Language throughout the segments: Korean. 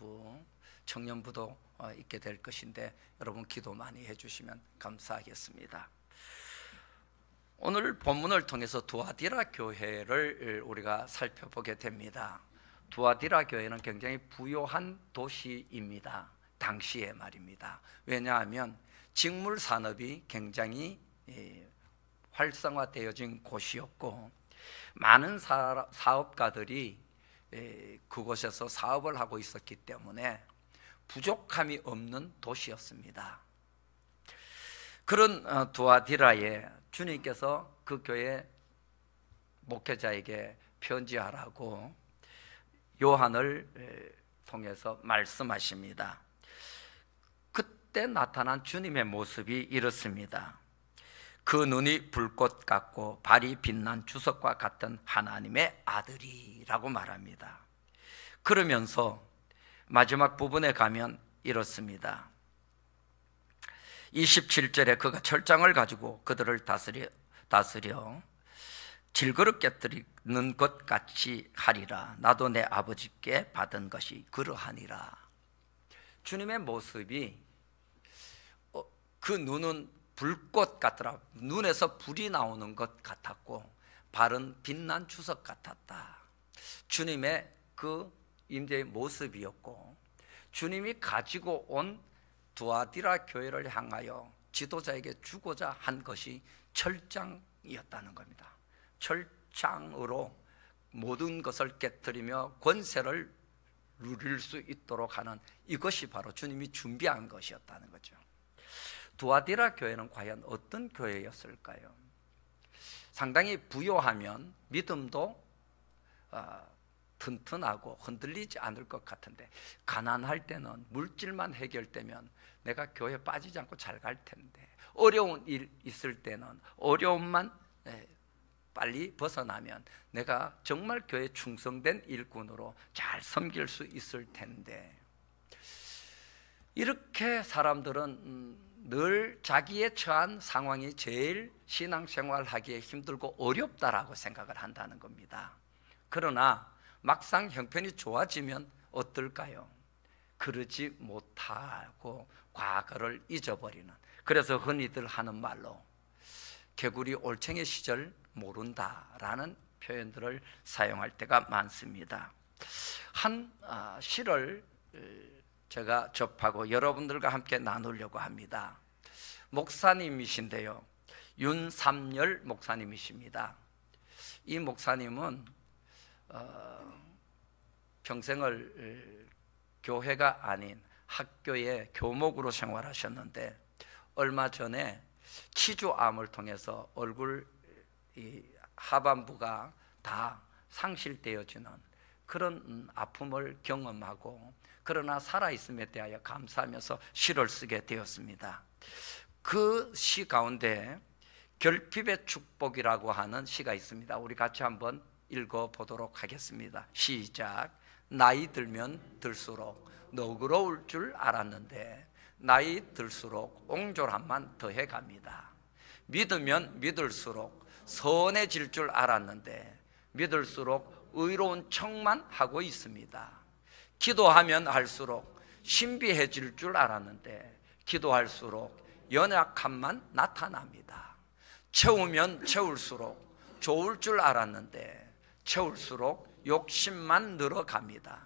청년부, 청년부도 있게 될 것인데 여러분 기도 많이 해주시면 감사하겠습니다. 오늘 본문을 통해서 두아디라 교회를 우리가 살펴보게 됩니다. 두아디라 교회는 굉장히 부유한 도시입니다. 당시에 말입니다. 왜냐하면 직물 산업이 굉장히 활성화되어진 곳이었고 많은 사업가들이 그곳에서 사업을 하고 있었기 때문에 부족함이 없는 도시였습니다. 그런 두아디라에 주님께서 그 교회 목회자에게 편지하라고 요한을 통해서 말씀하십니다. 그때 나타난 주님의 모습이 이렇습니다. 그 눈이 불꽃 같고 발이 빛난 주석과 같은 하나님의 아들이라고 말합니다. 그러면서 마지막 부분에 가면 이렇습니다. 27절에 그가 철장을 가지고 그들을 다스려 질그릇 깨뜨리는 것 같이 하리라. 나도 내 아버지께 받은 것이 그러하니라. 주님의 모습이 그 눈은 불꽃 같더라. 눈에서 불이 나오는 것 같았고 발은 빛난 주석 같았다. 주님의 그 임재의 모습이었고 주님이 가지고 온 두아디라 교회를 향하여 지도자에게 주고자 한 것이 철장이었다는 겁니다. 철장으로 모든 것을 깨뜨리며 권세를 누릴 수 있도록 하는 이것이 바로 주님이 준비한 것이었다는 거죠. 두아디라 교회는 과연 어떤 교회였을까요? 상당히 부요하면 믿음도 튼튼하고 흔들리지 않을 것 같은데 가난할 때는 물질만 해결되면 내가 교회 빠지지 않고 잘 갈 텐데 어려운 일 있을 때는 어려움만 빨리 벗어나면 내가 정말 교회에 충성된 일꾼으로 잘 섬길 수 있을 텐데 이렇게 사람들은 늘 자기의 처한 상황이 제일 신앙생활하기에 힘들고 어렵다라고 생각을 한다는 겁니다. 그러나 막상 형편이 좋아지면 어떨까요? 그러지 못하고 과거를 잊어버리는, 그래서 흔히들 하는 말로 개구리 올챙이 시절 모른다라는 표현들을 사용할 때가 많습니다. 한 시를 제가 접하고 여러분들과 함께 나누려고 합니다. 목사님이신데요, 윤삼열 목사님이십니다. 이 목사님은 평생을 교회가 아닌 학교의 교목으로 생활하셨는데 얼마 전에 치주암을 통해서 얼굴 하반부가 다 상실되어지는 그런 아픔을 경험하고 그러나 살아있음에 대하여 감사하면서 시를 쓰게 되었습니다. 그 시 가운데 결핍의 축복이라고 하는 시가 있습니다. 우리 같이 한번 읽어보도록 하겠습니다. 시작. 나이 들면 들수록 너그러울 줄 알았는데 나이 들수록 옹졸함만 더해갑니다. 믿으면 믿을수록 선해질 줄 알았는데 믿을수록 의로운 척만 하고 있습니다. 기도하면 할수록 신비해질 줄 알았는데 기도할수록 연약함만 나타납니다. 채우면 채울수록 좋을 줄 알았는데 채울수록 욕심만 늘어갑니다.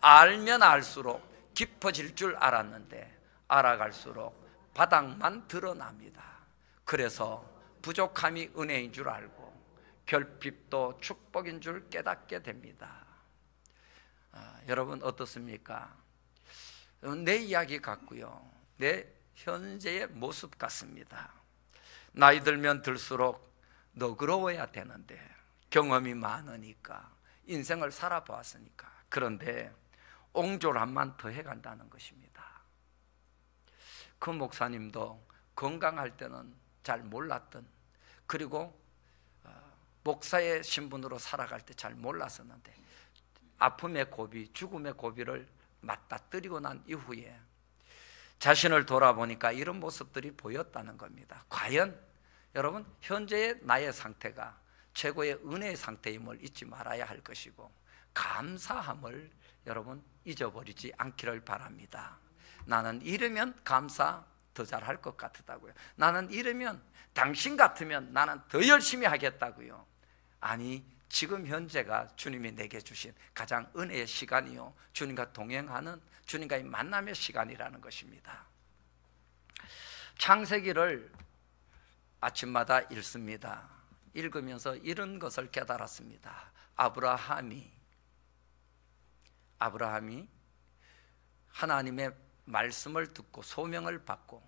알면 알수록 깊어질 줄 알았는데 알아갈수록 바닥만 드러납니다. 그래서 부족함이 은혜인 줄 알고 결핍도 축복인 줄 깨닫게 됩니다. 여러분 어떻습니까? 내 이야기 같고요, 내 현재의 모습 같습니다. 나이 들면 들수록 너그러워야 되는데 경험이 많으니까 인생을 살아보았으니까 그런데 옹졸함만 더해간다는 것입니다. 그 목사님도 건강할 때는 잘 몰랐던, 그리고 목사의 신분으로 살아갈 때 잘 몰랐었는데 아픔의 고비, 죽음의 고비를 맞닥뜨리고 난 이후에 자신을 돌아보니까 이런 모습들이 보였다는 겁니다. 과연 여러분 현재의 나의 상태가 최고의 은혜의 상태임을 잊지 말아야 할 것이고 감사함을 여러분 잊어버리지 않기를 바랍니다. 나는 이러면 감사 더 잘할 것 같다고요. 나는 이러면 당신 같으면 나는 더 열심히 하겠다고요. 아니, 지금 현재가 주님이 내게 주신 가장 은혜의 시간이요, 주님과 동행하는, 주님과의 만남의 시간이라는 것입니다. 창세기를 아침마다 읽습니다. 읽으면서 이런 것을 깨달았습니다. 아브라함이 하나님의 말씀을 듣고 소명을 받고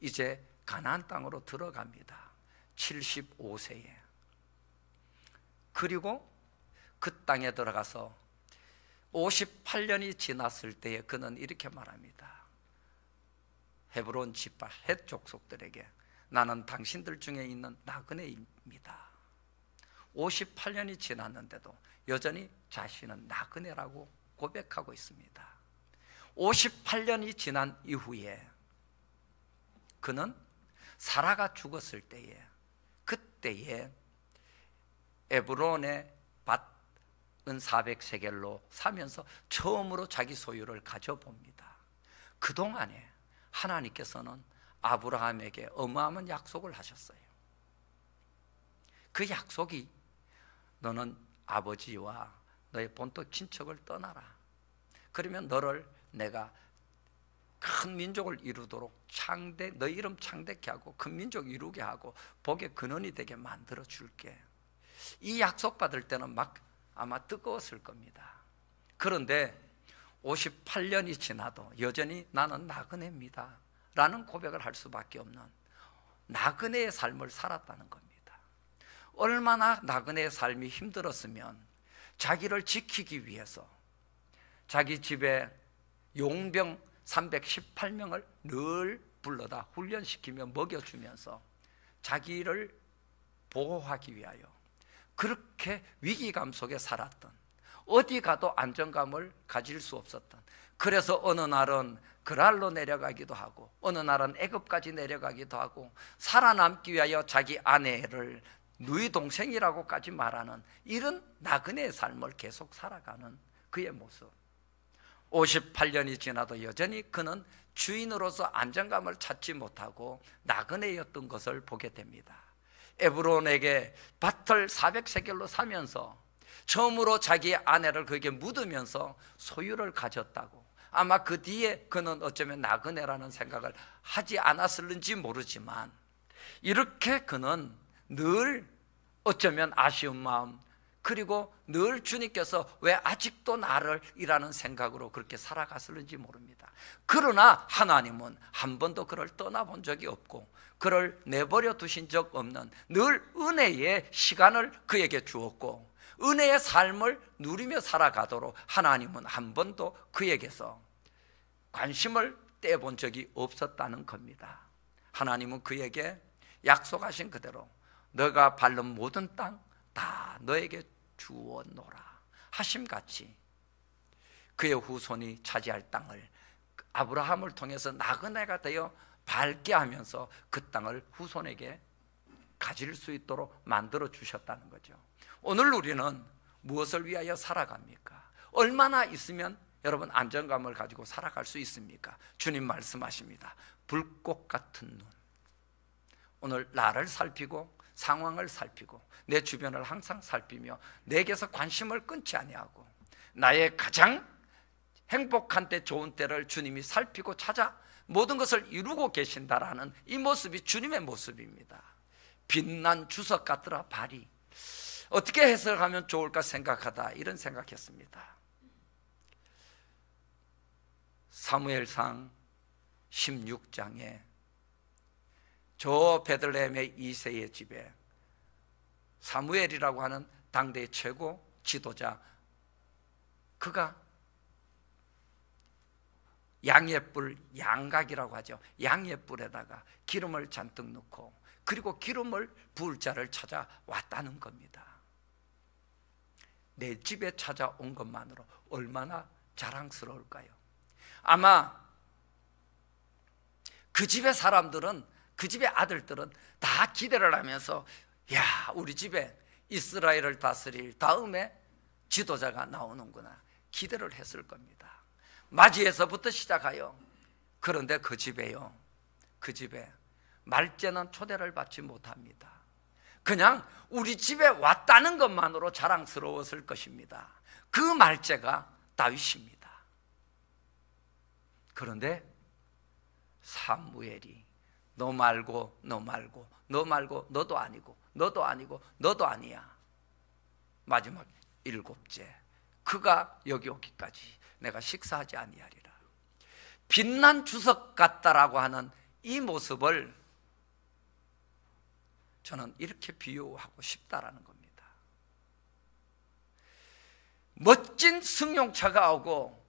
이제 가나안 땅으로 들어갑니다. 75세에. 그리고 그 땅에 들어가서 58년이 지났을 때에 그는 이렇게 말합니다. 헤브론 지파 헷 족속들에게 나는 당신들 중에 있는 나그네입니다. 58년이 지났는데도 여전히 자신은 나그네라고 고백하고 있습니다. 58년이 지난 이후에 그는 사라가 죽었을 때에, 그때에 에브론의 밭은 400세겔로 사면서 처음으로 자기 소유를 가져봅니다. 그동안에 하나님께서는 아브라함에게 어마어마한 약속을 하셨어요. 그 약속이 너는 아버지와 너의 본토 친척을 떠나라. 그러면 너를 내가 큰 민족을 이루도록 너희 이름 창대케 하고 큰 민족 이루게 하고 복의 근원이 되게 만들어 줄게. 이 약속 받을 때는 막 아마 뜨거웠을 겁니다. 그런데 58년이 지나도 여전히 나는 나그네입니다 라는 고백을 할 수밖에 없는 나그네의 삶을 살았다는 겁니다. 얼마나 나그네의 삶이 힘들었으면 자기를 지키기 위해서 자기 집에 용병 318명을 늘 불러다 훈련시키며 먹여주면서 자기를 보호하기 위하여 그렇게 위기감 속에 살았던, 어디 가도 안정감을 가질 수 없었던, 그래서 어느 날은 그랄로 내려가기도 하고 어느 날은 애굽까지 내려가기도 하고 살아남기 위하여 자기 아내를 누이 동생이라고까지 말하는 이런 나그네의 삶을 계속 살아가는 그의 모습. 58년이 지나도 여전히 그는 주인으로서 안정감을 찾지 못하고 나그네였던 것을 보게 됩니다. 에브론에게 밭을 400세겔로 사면서 처음으로 자기 아내를 그에게 묻으면서 소유를 가졌다고. 아마 그 뒤에 그는 어쩌면 나그네라는 생각을 하지 않았을는지 모르지만 이렇게 그는 늘 어쩌면 아쉬운 마음, 그리고 늘 주님께서 왜 아직도 나를 이라는 생각으로 그렇게 살아갔을는지 모릅니다. 그러나 하나님은 한 번도 그를 떠나본 적이 없고 그를 내버려 두신 적 없는 늘 은혜의 시간을 그에게 주었고 은혜의 삶을 누리며 살아가도록 하나님은 한 번도 그에게서 관심을 떼본 적이 없었다는 겁니다. 하나님은 그에게 약속하신 그대로 너가 밟는 모든 땅 다 너에게 주어노라 하심같이 그의 후손이 차지할 땅을 아브라함을 통해서 나그네가 되어 밟게 하면서 그 땅을 후손에게 가질 수 있도록 만들어 주셨다는 거죠. 오늘 우리는 무엇을 위하여 살아갑니까? 얼마나 있으면 여러분 안정감을 가지고 살아갈 수 있습니까? 주님 말씀하십니다. 불꽃 같은 눈. 오늘 나를 살피고 상황을 살피고 내 주변을 항상 살피며 내게서 관심을 끊지 아니하고 나의 가장 행복한 때 좋은 때를 주님이 살피고 찾아 모든 것을 이루고 계신다라는 이 모습이 주님의 모습입니다. 빛난 주석 같더라 발이. 어떻게 해석하면 좋을까 생각하다 이런 생각했습니다. 사무엘상 16장에 저 베들레헴의 이새의 집에 사무엘이라고 하는 당대의 최고 지도자, 그가 양예불, 양각이라고 하죠. 양예불에다가 기름을 잔뜩 넣고 그리고 기름을 부을 자를 찾아왔다는 겁니다. 내 집에 찾아온 것만으로 얼마나 자랑스러울까요? 아마 그 집의 사람들은, 그 집의 아들들은 다 기대를 하면서 야, 우리 집에 이스라엘을 다스릴 다음에 지도자가 나오는구나 기대를 했을 겁니다. 맞이에서부터 시작하여. 그런데 그 집에 말째는 초대를 받지 못합니다. 그냥 우리 집에 왔다는 것만으로 자랑스러웠을 것입니다. 그 말째가 다윗입니다. 그런데 사무엘이 너 말고 너도 아니고 너도 아니야. 마지막 7째, 그가 여기 오기까지 내가 식사하지 아니하리라. 빛난 주석 같다라고 하는 이 모습을 저는 이렇게 비유하고 싶다라는 겁니다. 멋진 승용차가 오고,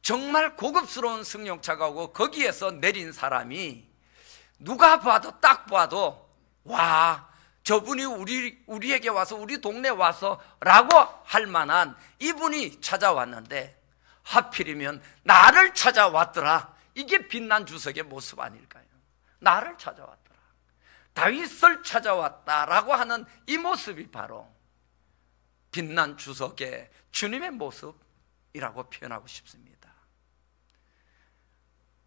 정말 고급스러운 승용차가 오고, 거기에서 내린 사람이 누가 봐도 딱 봐도 와, 저분이 우리에게 와서, 우리 동네에 와서 라고 할 만한 이분이 찾아왔는데 하필이면 나를 찾아왔더라. 이게 빛난 주석의 모습 아닐까요? 나를 찾아왔더라, 다윗을 찾아왔다라고 하는 이 모습이 바로 빛난 주석의 주님의 모습이라고 표현하고 싶습니다.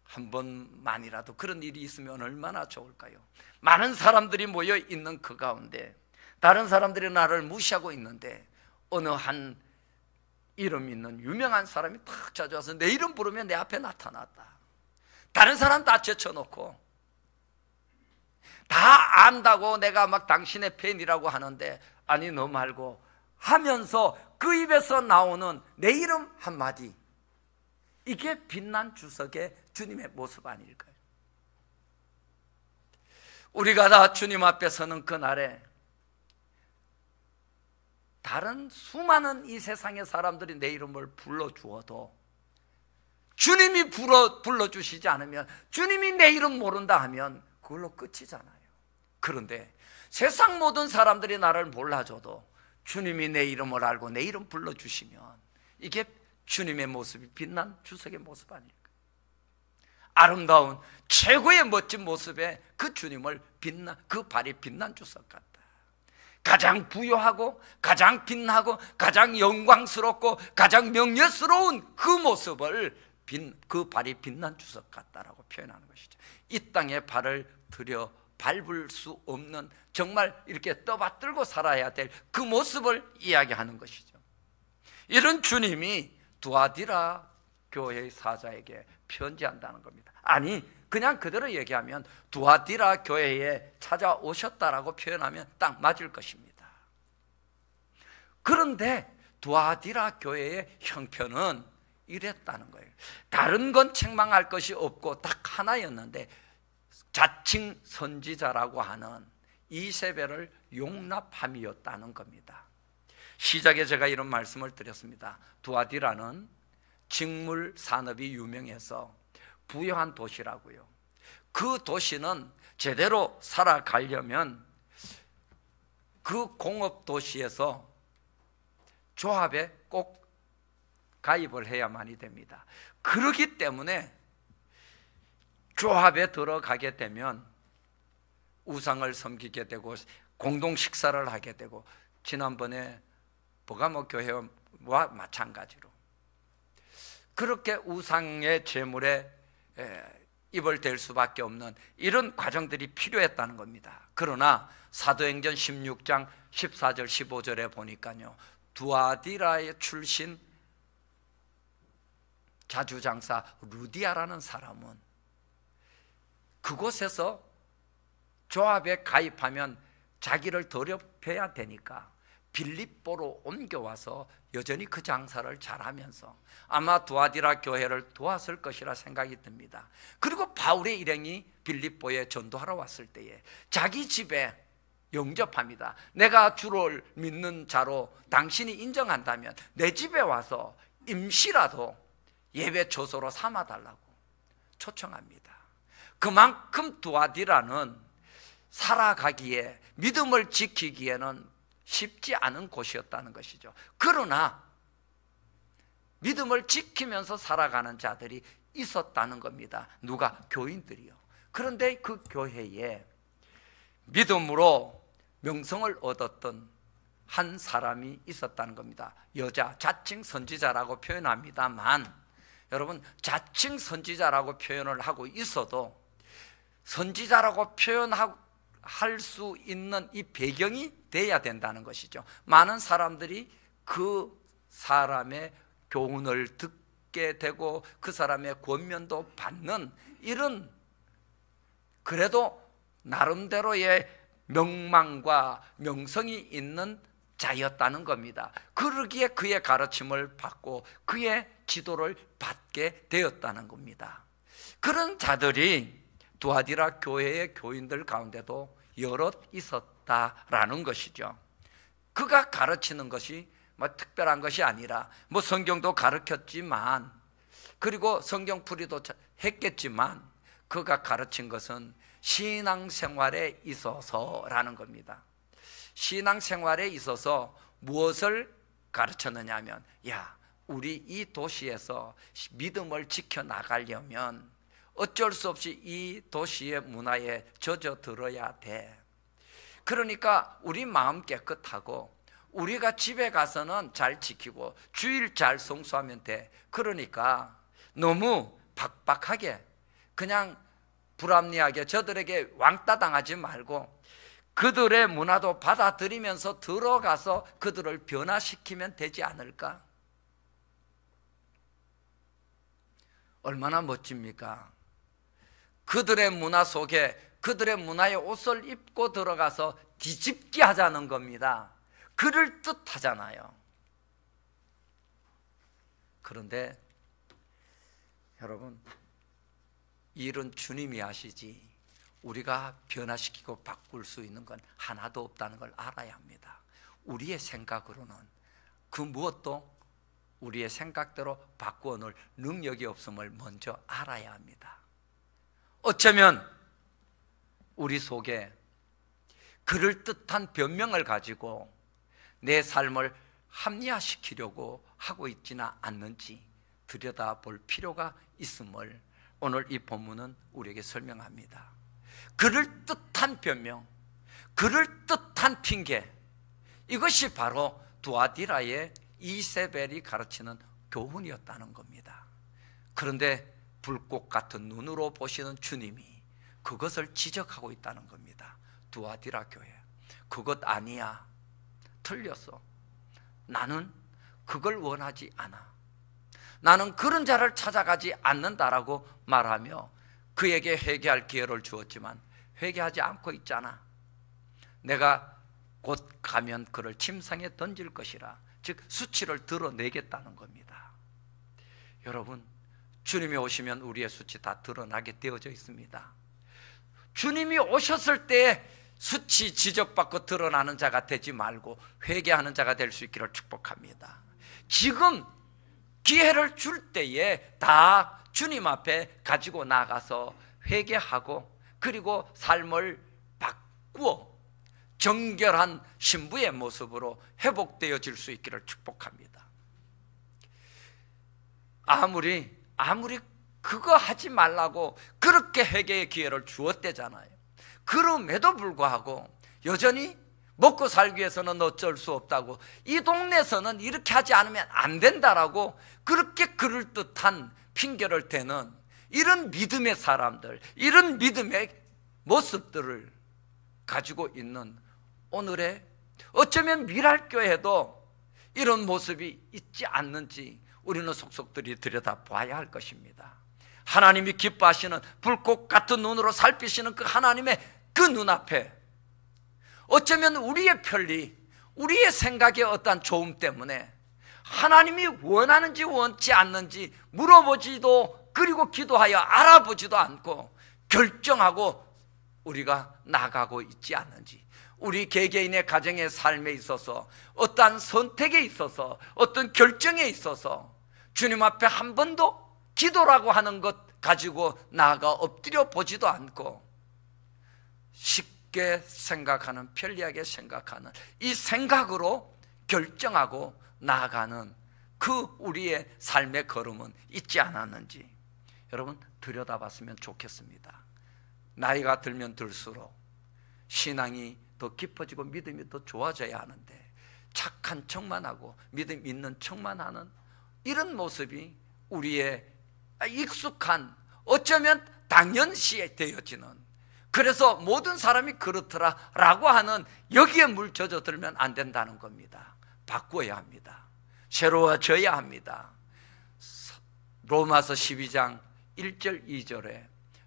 한 번만이라도 그런 일이 있으면 얼마나 좋을까요? 많은 사람들이 모여 있는 그 가운데 다른 사람들이 나를 무시하고 있는데 어느 한 이름 있는 유명한 사람이 탁 찾아와서 내 이름 부르면 내 앞에 나타났다. 다른 사람 다 제쳐놓고 다 안다고 내가 막 당신의 팬이라고 하는데 아니 너 말고 하면서 그 입에서 나오는 내 이름 한마디, 이게 빛난 주석의 주님의 모습 아닐까요? 우리가 다 주님 앞에 서는 그날에 다른 수많은 이 세상의 사람들이 내 이름을 불러주어도 주님이 불러주시지 않으면, 주님이 내 이름 모른다 하면 그걸로 끝이잖아요. 그런데 세상 모든 사람들이 나를 몰라줘도 주님이 내 이름을 알고 내 이름 불러주시면 이게 주님의 모습이 빛난 주석의 모습 아닐까요? 아름다운 최고의 멋진 모습에 그 주님을 그 발이 빛난 주석 같다. 가장 부유하고 가장 빛나고 가장 영광스럽고 가장 명예스러운 그 모습을 그 발이 빛난 주석 같다라고 표현하는 것이죠. 이 땅에 발을 들여 밟을 수 없는, 정말 이렇게 떠받들고 살아야 될 그 모습을 이야기하는 것이죠. 이런 주님이 두아디라 교회의 사자에게 편지한다는 겁니다. 아니, 그냥 그대로 얘기하면 두아디라 교회에 찾아오셨다라고 표현하면 딱 맞을 것입니다. 그런데 두아디라 교회의 형편은 이랬다는 거예요. 다른 건 책망할 것이 없고 딱 하나였는데 자칭 선지자라고 하는 이세벨을 용납함이었다는 겁니다. 시작에 제가 이런 말씀을 드렸습니다. 두아디라는 직물 산업이 유명해서 부유한 도시라고요. 그 도시는 제대로 살아가려면 그 공업 도시에서 조합에 꼭 가입을 해야만이 됩니다. 그렇기 때문에 조합에 들어가게 되면 우상을 섬기게 되고 공동 식사를 하게 되고, 지난번에 버가모 교회와 마찬가지로 그렇게 우상의 제물에 입을 댈 수밖에 없는 이런 과정들이 필요했다는 겁니다. 그러나 사도행전 16장 14절 15절에 보니까요, 두아디라의 출신 자주장사 루디아라는 사람은 그곳에서 조합에 가입하면 자기를 더럽혀야 되니까 빌립보로 옮겨와서 여전히 그 장사를 잘하면서 아마 두아디라 교회를 도왔을 것이라 생각이 듭니다. 그리고 바울의 일행이 빌립보에 전도하러 왔을 때에 자기 집에 영접합니다. 내가 주를 믿는 자로 당신이 인정한다면 내 집에 와서 임시라도 예배 초소로 삼아달라고 초청합니다. 그만큼 두아디라는 살아가기에, 믿음을 지키기에는 쉽지 않은 곳이었다는 것이죠. 그러나 믿음을 지키면서 살아가는 자들이 있었다는 겁니다. 누가? 교인들이요. 그런데 그 교회에 믿음으로 명성을 얻었던 한 사람이 있었다는 겁니다. 여자, 자칭 선지자라고 표현합니다만 여러분, 자칭 선지자라고 표현을 하고 있어도 선지자라고 표현할 수 있는 이 배경이 돼야 된다는 것이죠. 많은 사람들이 그 사람의 교훈을 듣게 되고 그 사람의 권면도 받는 이런, 그래도 나름대로의 명망과 명성이 있는 자였다는 겁니다. 그러기에 그의 가르침을 받고 그의 지도를 받게 되었다는 겁니다. 그런 자들이 두아디라 교회의 교인들 가운데도 여럿 있었다라는 것이죠. 그가 가르치는 것이 뭐 특별한 것이 아니라 뭐 성경도 가르쳤지만, 그리고 성경풀이도 했겠지만, 그가 가르친 것은 신앙생활에 있어서라는 겁니다. 신앙생활에 있어서 무엇을 가르쳤느냐 하면, 야, 우리 이 도시에서 믿음을 지켜나가려면 어쩔 수 없이 이 도시의 문화에 젖어들어야 돼. 그러니까 우리 마음 깨끗하고 우리가 집에 가서는 잘 지키고 주일 잘 성수하면 돼. 그러니까 너무 박박하게 그냥 불합리하게 저들에게 왕따 당하지 말고 그들의 문화도 받아들이면서 들어가서 그들을 변화시키면 되지 않을까? 얼마나 멋집니까? 그들의 문화 속에 그들의 문화의 옷을 입고 들어가서 뒤집기 하자는 겁니다. 그럴듯하잖아요. 그런데 여러분, 일은 주님이 하시지 우리가 변화시키고 바꿀 수 있는 건 하나도 없다는 걸 알아야 합니다. 우리의 생각으로는 그 무엇도 우리의 생각대로 바꾸어 놓을 능력이 없음을 먼저 알아야 합니다. 어쩌면 우리 속에 그럴듯한 변명을 가지고 내 삶을 합리화시키려고 하고 있지는 않는지 들여다볼 필요가 있음을 오늘 이 본문은 우리에게 설명합니다. 그럴듯한 변명, 그럴듯한 핑계, 이것이 바로 두아디라의 이세벨이 가르치는 교훈이었다는 겁니다. 그런데 불꽃 같은 눈으로 보시는 주님이 그것을 지적하고 있다는 겁니다. 두아디라 교회, 그것 아니야, 틀렸어. 나는 그걸 원하지 않아. 나는 그런 자를 찾아가지 않는다라고 말하며 그에게 회개할 기회를 주었지만 회개하지 않고 있잖아. 내가 곧 가면 그를 침상에 던질 것이라, 즉 수치를 드러내겠다는 겁니다. 여러분, 주님이 오시면 우리의 수치 다 드러나게 되어져 있습니다. 주님이 오셨을 때 수치 지적받고 드러나는 자가 되지 말고 회개하는 자가 될 수 있기를 축복합니다. 지금 기회를 줄 때에 다 주님 앞에 가지고 나가서 회개하고 그리고 삶을 바꾸어 정결한 신부의 모습으로 회복되어질 수 있기를 축복합니다. 아무리 그거 하지 말라고 그렇게 회개의 기회를 주었대잖아요. 그럼에도 불구하고 여전히 먹고 살기 위해서는 어쩔 수 없다고, 이 동네에서는 이렇게 하지 않으면 안 된다라고 그렇게 그럴듯한 핑계를 대는 이런 믿음의 사람들, 이런 믿음의 모습들을 가지고 있는 오늘의 어쩌면 미랄교회도 이런 모습이 있지 않는지 우리는 속속들이 들여다봐야 할 것입니다. 하나님이 기뻐하시는 불꽃 같은 눈으로 살피시는 그 하나님의 그 눈앞에 어쩌면 우리의 편리, 우리의 생각의 어떠한 좋음 때문에 하나님이 원하는지 원치 않는지 물어보지도, 그리고 기도하여 알아보지도 않고 결정하고 우리가 나가고 있지 않는지, 우리 개개인의 가정의 삶에 있어서 어떠한 선택에 있어서 어떤 결정에 있어서 주님 앞에 한 번도 기도라고 하는 것 가지고 나아가 엎드려 보지도 않고 쉽게 생각하는, 편리하게 생각하는 이 생각으로 결정하고 나아가는 그 우리의 삶의 걸음은 있지 않았는지 여러분 들여다봤으면 좋겠습니다. 나이가 들면 들수록 신앙이 더 깊어지고 믿음이 더 좋아져야 하는데 착한 척만 하고 믿음 있는 척만 하는 이런 모습이 우리의 익숙한, 어쩌면 당연시 되어지는, 그래서 모든 사람이 그렇더라라고 하는 여기에 물 젖어들면 안 된다는 겁니다. 바꾸어야 합니다. 새로워져야 합니다. 로마서 12장 1절 2절에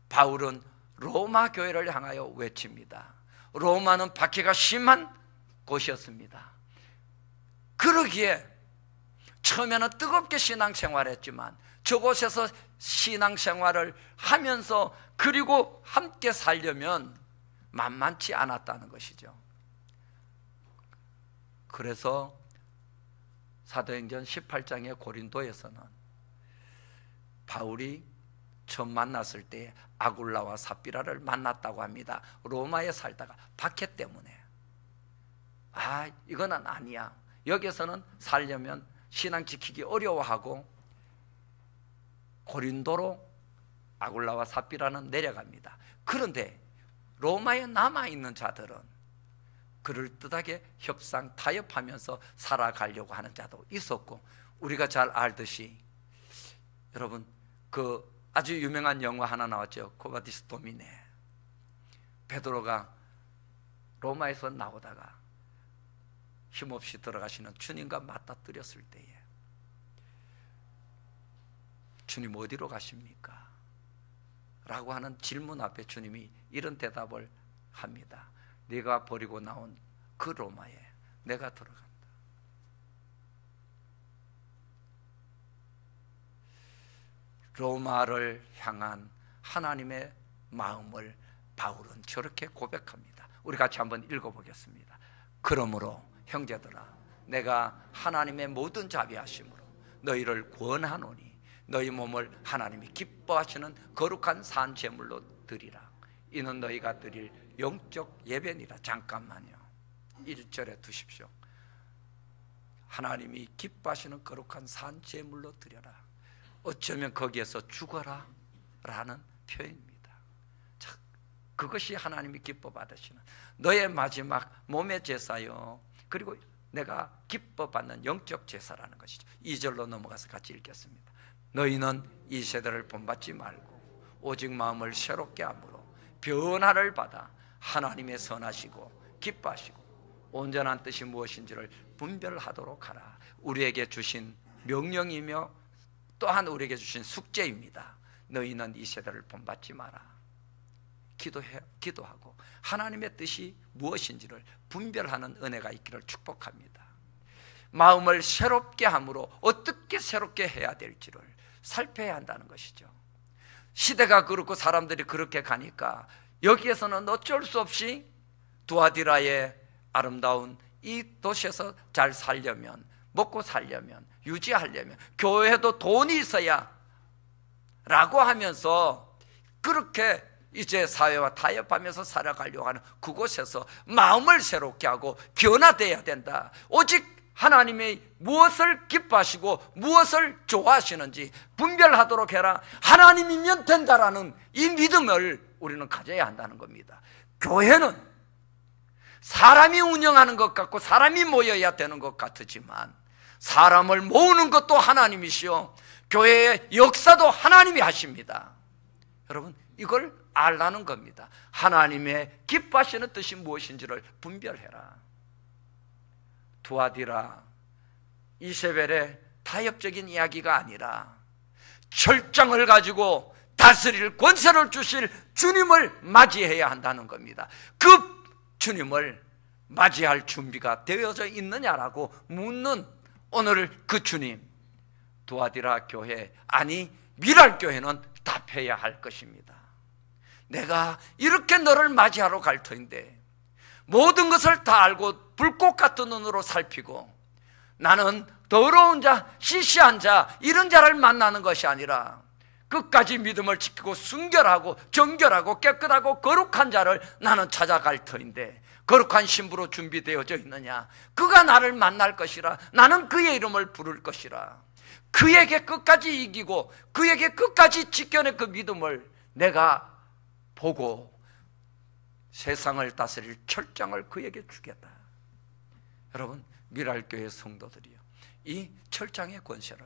바울은 로마 교회를 향하여 외칩니다. 로마는 박해가 심한 곳이었습니다. 그러기에 처음에는 뜨겁게 신앙생활했지만 저곳에서 신앙생활을 하면서 그리고 함께 살려면 만만치 않았다는 것이죠. 그래서 사도행전 18장의 고린도에서는 바울이 처음 만났을 때 아굴라와 삽비라를 만났다고 합니다. 로마에 살다가 박해 때문에 이거는 아니야, 여기서는 살려면 신앙 지키기 어려워하고 고린도로 아굴라와 삽비라는 내려갑니다. 그런데 로마에 남아있는 자들은 그럴듯하게 협상 타협하면서 살아가려고 하는 자도 있었고, 우리가 잘 알듯이 여러분 그 아주 유명한 영화 하나 나왔죠. 코바디스 도미네. 베드로가 로마에서 나오다가 힘없이 들어가시는 주님과 맞닥뜨렸을 때에 주님 어디로 가십니까? 라고 하는 질문 앞에 주님이 이런 대답을 합니다. 네가 버리고 나온 그 로마에 내가 들어간다. 로마를 향한 하나님의 마음을 바울은 저렇게 고백합니다. 우리 같이 한번 읽어보겠습니다. 그러므로 형제들아, 내가 하나님의 모든 자비하심으로 너희를 권하노니 너희 몸을 하나님이 기뻐하시는 거룩한 산 제물로 드리라. 이는 너희가 드릴 영적 예배니라. 잠깐만요, 1절에 두십시오. 하나님이 기뻐하시는 거룩한 산 제물로 드려라. 어쩌면 거기에서 죽어라 라는 표현입니다. 자, 그것이 하나님이 기뻐 받으시는 너의 마지막 몸의 제사요, 그리고 내가 기뻐 받는 영적 제사라는 것이죠. 2절로 넘어가서 같이 읽겠습니다. 너희는 이 세대를 본받지 말고 오직 마음을 새롭게 함으로 변화를 받아 하나님의 선하시고 기뻐하시고 온전한 뜻이 무엇인지를 분별하도록 하라. 우리에게 주신 명령이며 또한 우리에게 주신 숙제입니다. 너희는 이 세대를 본받지 마라. 기도하고 하나님의 뜻이 무엇인지를 분별하는 은혜가 있기를 축복합니다. 마음을 새롭게 함으로 어떻게 새롭게 해야 될지를 살펴야 한다는 것이죠. 시대가 그렇고 사람들이 그렇게 가니까 여기에서는 어쩔 수 없이 두아디라의 아름다운 이 도시에서 잘 살려면, 먹고 살려면, 유지하려면 교회도 돈이 있어야 라고 하면서 그렇게 이제 사회와 타협하면서 살아가려고 하는 그곳에서 마음을 새롭게 하고 변화되어야 된다. 오직 하나님이 무엇을 기뻐하시고 무엇을 좋아하시는지 분별하도록 해라. 하나님이면 된다라는 이 믿음을 우리는 가져야 한다는 겁니다. 교회는 사람이 운영하는 것 같고 사람이 모여야 되는 것 같지만 사람을 모으는 것도 하나님이시오, 교회의 역사도 하나님이 하십니다. 여러분, 이걸 알라는 겁니다. 하나님의 기뻐하시는 뜻이 무엇인지를 분별해라. 두아디라, 이세벨의 타협적인 이야기가 아니라 철장을 가지고 다스릴 권세를 주실 주님을 맞이해야 한다는 겁니다. 그 주님을 맞이할 준비가 되어져 있느냐라고 묻는 오늘 그 주님, 두아디라 교회, 아니 미랄 교회는 답해야 할 것입니다. 내가 이렇게 너를 맞이하러 갈 터인데 모든 것을 다 알고 불꽃 같은 눈으로 살피고 나는 더러운 자, 시시한 자, 이런 자를 만나는 것이 아니라 끝까지 믿음을 지키고 순결하고 정결하고 깨끗하고 거룩한 자를 나는 찾아갈 터인데 거룩한 신부로 준비되어져 있느냐? 그가 나를 만날 것이라. 나는 그의 이름을 부를 것이라. 그에게 끝까지 이기고 그에게 끝까지 지켜낸 그 믿음을 내가 보고 세상을 다스릴 철장을 그에게 주겠다. 여러분, 미랄교회 성도들이요, 이 철장의 권세를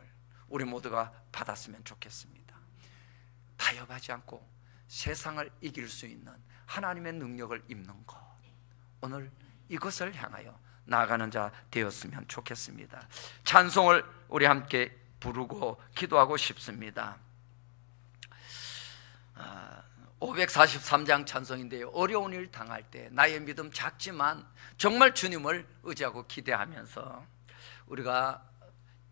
우리 모두가 받았으면 좋겠습니다. 타협하지 않고 세상을 이길 수 있는 하나님의 능력을 입는 것, 오늘 이것을 향하여 나아가는 자 되었으면 좋겠습니다. 찬송을 우리 함께 부르고 기도하고 싶습니다. 543장 찬송인데요, 어려운 일 당할 때 나의 믿음 작지만 정말 주님을 의지하고 기대하면서 우리가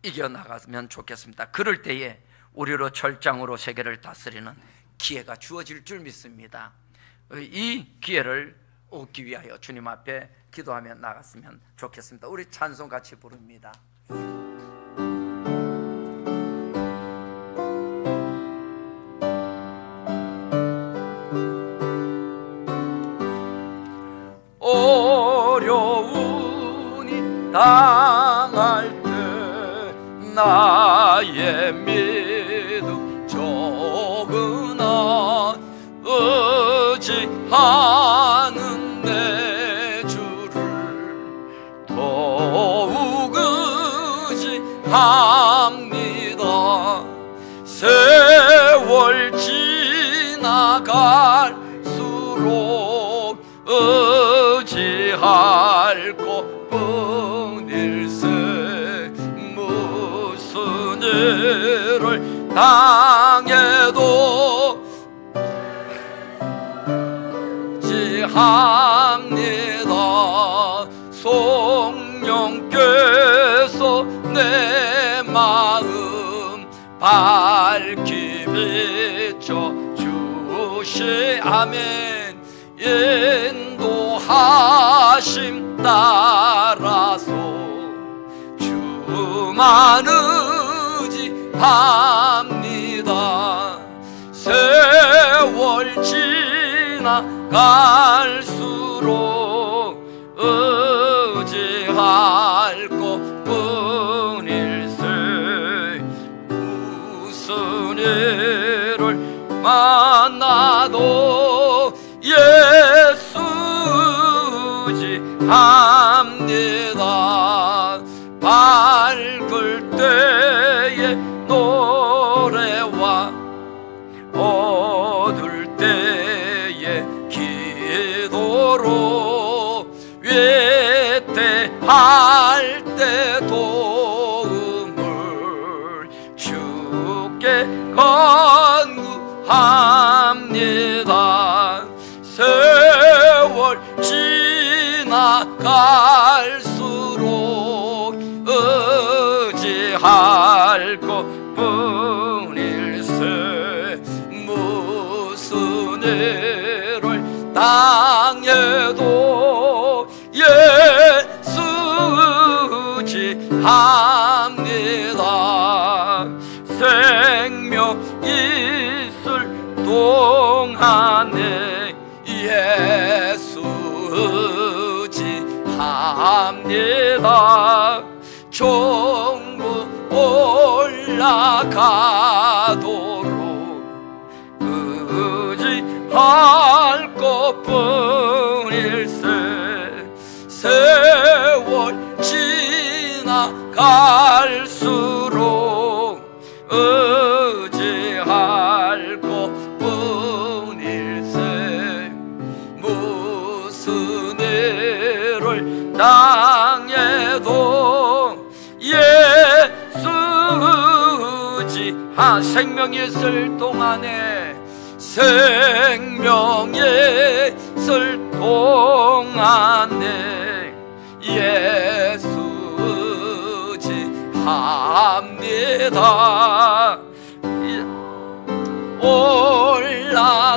이겨나가면 좋겠습니다. 그럴 때에 우리로 철장으로 세계를 다스리는 기회가 주어질 줄 믿습니다. 이 기회를 얻기 위하여 주님 앞에 기도하며 나갔으면 좋겠습니다. 우리 찬송 같이 부릅니다. 어려우니 당할 때 나의 믿음 적으나 의지하는 내 주를 더욱 의지합니다. 세월 지나갈수록 의지할 것뿐일세. 무슨 일을 당해도 의지합니다. 성령께서 내 마음 밝히 비춰 주시. 아멘. 인도하심 따라서 주만 의지합니다. 세월 지나갈수록 의지할 것뿐일세. 무슨 일을 만나도 예수 의지합니다. 밝을 때의 노래와 어두울 때의 기도로 외태할 때 도움을 주께 간구합니다. 세월 지나갈수록 의지할 것뿐일세. 무슨 일을 당해도 예수 의지합니다. 생명 있을 동안에 예수 의지합니다. 천국 올라가도록 의지할 것뿐일세. 세월 지나갈수록 의지할 것뿐일세. 무슨 일을 당해도 예수 의지하. 생명이 있을 동안에, 생명이 있을 동안에 예수 의지합니다. 올라가도록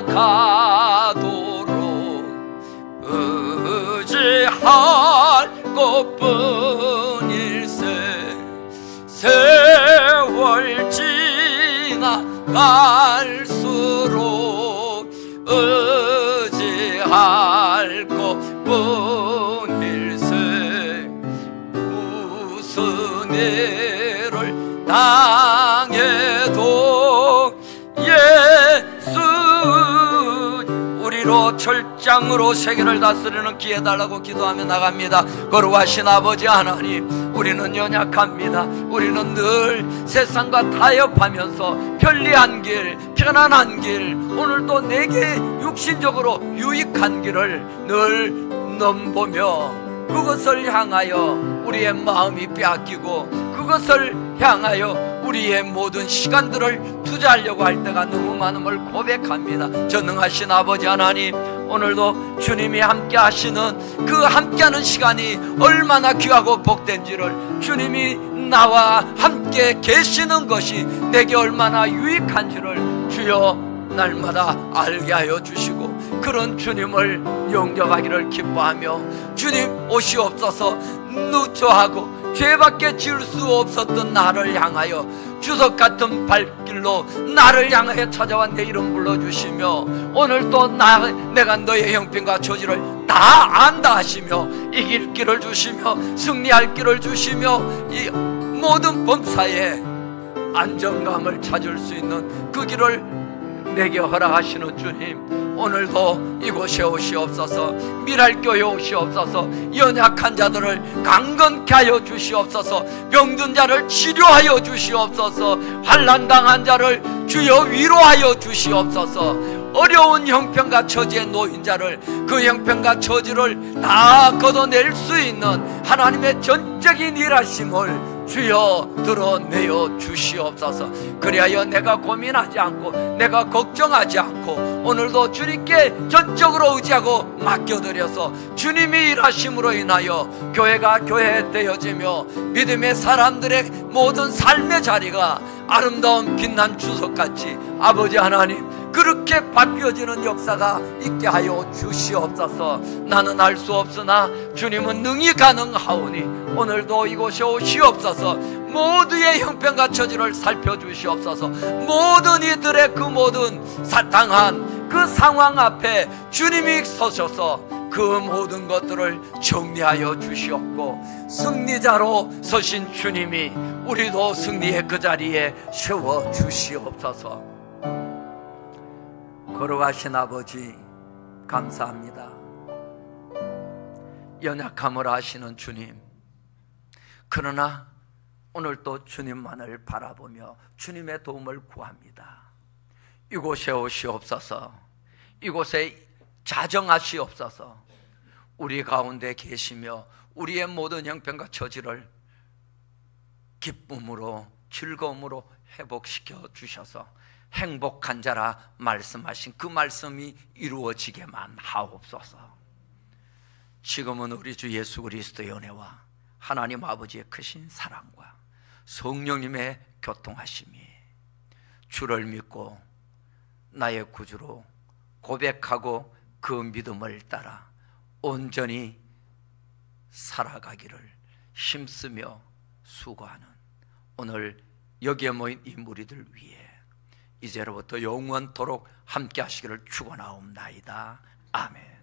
의지할 것뿐일세. 세월 지나갈수록 의지할 것뿐일세. 무슨 일을 당해도 예수, 우리 진리로 철장으로 세계를 다스리는 기회 달라고 기도하며 나갑니다. 거룩하신 아버지 하나님, 우리는 연약합니다. 우리는 늘 세상과 타협하면서 편리한 길, 편안한 길, 오늘도 내게 육신적으로 유익한 길을 늘 넘보며 그것을 향하여 우리의 마음이 빼앗기고 그것을 향하여 우리의 모든 시간들을 투자하려고 할 때가 너무 많음을 고백합니다. 전능하신 아버지 하나님, 오늘도 주님이 함께 하시는 그 함께하는 시간이 얼마나 귀하고 복된지를, 주님이 나와 함께 계시는 것이 내게 얼마나 유익한지를 주여 날마다 알게 하여 주시고, 그런 주님을 영접하기를 기뻐하며, 주님 오시옵소서. 누처하고 죄밖에 지을 수 없었던 나를 향하여 주석같은 발길로 나를 향하여 찾아와 내 이름 불러주시며, 오늘 또 내가 너의 형편과 처지를 다 안다 하시며 이길 길을 주시며 승리할 길을 주시며 이 모든 범사에 안정감을 찾을 수 있는 그 길을 내게 허락하시는 주님, 오늘도 이곳에 오시옵소서. 미랄교회 오시옵소서. 연약한 자들을 강건케 하여 주시옵소서. 병든 자를 치료하여 주시옵소서. 환난당한 자를 주여 위로하여 주시옵소서. 어려운 형편과 처지에 놓인 자를, 그 형편과 처지를 다 걷어낼 수 있는 하나님의 전적인 일하심을 주여 드러내어 주시옵소서. 그리하여 내가 고민하지 않고 내가 걱정하지 않고 오늘도 주님께 전적으로 의지하고 맡겨드려서 주님이 일하심으로 인하여 교회가 교회 되어지며 믿음의 사람들의 모든 삶의 자리가 아름다운 빛난 주석같이 아버지 하나님 그렇게 바뀌어지는 역사가 있게 하여 주시옵소서. 나는 알 수 없으나 주님은 능히 가능하오니 오늘도 이곳에 오시옵소서. 모두의 형편과 처지를 살펴주시옵소서. 모든 이들의 그 모든 사탕한 그 상황 앞에 주님이 서셔서 그 모든 것들을 정리하여 주시옵고, 승리자로 서신 주님이 우리도 승리의 그 자리에 세워 주시옵소서. 거룩하신 아버지 감사합니다. 연약함을 아시는 주님, 그러나 오늘 또 주님만을 바라보며 주님의 도움을 구합니다. 이곳에 오시옵소서. 이곳에 자정하시옵소서. 우리 가운데 계시며 우리의 모든 형편과 처지를 기쁨으로 즐거움으로 회복시켜 주셔서 행복한 자라 말씀하신 그 말씀이 이루어지게만 하옵소서. 지금은 우리 주 예수 그리스도의 은혜와 하나님 아버지의 크신 사랑과 성령님의 교통하심이 주를 믿고 나의 구주로 고백하고 그 믿음을 따라 온전히 살아가기를 힘쓰며 수고하는 오늘 여기에 모인 이 무리들 위해 이제로부터 영원토록 함께 하시기를 축원하옵나이다. 아멘.